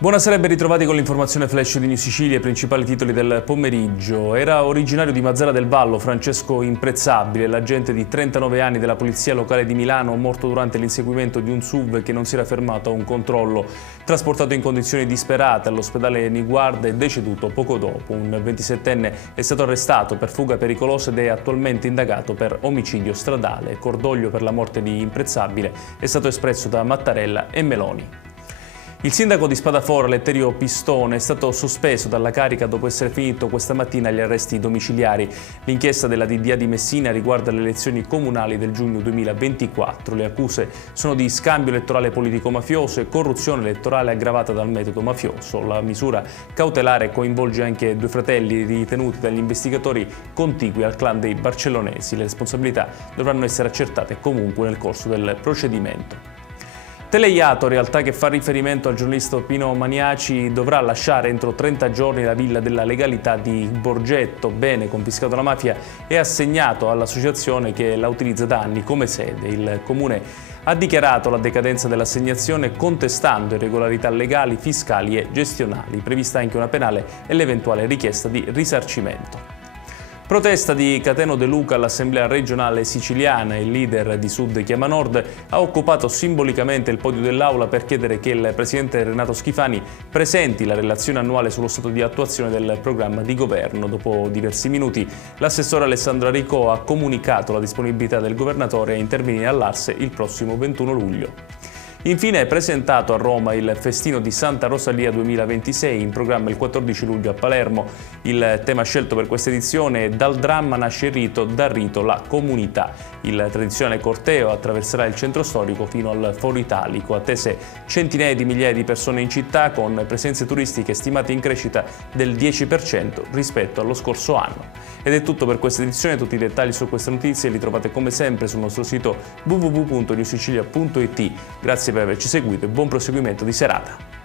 Buonasera e ben ritrovati con l'informazione flash di New Sicilia e i principali titoli del pomeriggio. Era originario di Mazara del Vallo Francesco Imprezzabile, l'agente di 39 anni della Polizia Locale di Milano, morto durante l'inseguimento di un SUV che non si era fermato a un controllo. Trasportato in condizioni disperate all'ospedale Niguarda e deceduto poco dopo. Un 27enne è stato arrestato per fuga pericolosa ed è attualmente indagato per omicidio stradale. Cordoglio per la morte di Imprezzabile è stato espresso da Mattarella e Meloni. Il sindaco di Spadafora, Letterio Pistone, è stato sospeso dalla carica dopo essere finito questa mattina agli arresti domiciliari. L'inchiesta della DDA di Messina riguarda le elezioni comunali del giugno 2024. Le accuse sono di scambio elettorale politico-mafioso e corruzione elettorale aggravata dal metodo mafioso. La misura cautelare coinvolge anche due fratelli ritenuti dagli investigatori contigui al clan dei Barcellonesi. Le responsabilità dovranno essere accertate comunque nel corso del procedimento. Teleiato, realtà che fa riferimento al giornalista Pino Maniaci, dovrà lasciare entro 30 giorni la villa della legalità di Borgetto, bene confiscato alla mafia e assegnato all'associazione che la utilizza da anni come sede. Il Comune ha dichiarato la decadenza dell'assegnazione contestando irregolarità legali, fiscali e gestionali, prevista anche una penale e l'eventuale richiesta di risarcimento. Protesta di Cateno De Luca all'Assemblea regionale siciliana. Il leader di Sud Chiama Nord ha occupato simbolicamente il podio dell'Aula per chiedere che il presidente Renato Schifani presenti la relazione annuale sullo stato di attuazione del programma di governo. Dopo diversi minuti, l'assessore Alessandra Ricò ha comunicato la disponibilità del governatore a intervenire all'Arse il prossimo 21 luglio. Infine è presentato a Roma il Festino di Santa Rosalia 2026, in programma il 14 luglio a Palermo. Il tema scelto per questa edizione è Dal dramma nasce il rito, dal rito la comunità. Il tradizionale corteo attraverserà il centro storico fino al Foro Italico. Attese centinaia di migliaia di persone in città, con presenze turistiche stimate in crescita del 10% rispetto allo scorso anno. Ed è tutto per questa edizione. Tutti i dettagli su queste notizie li trovate come sempre sul nostro sito www.newsicilia.it. Grazie per averci seguito e buon proseguimento di serata.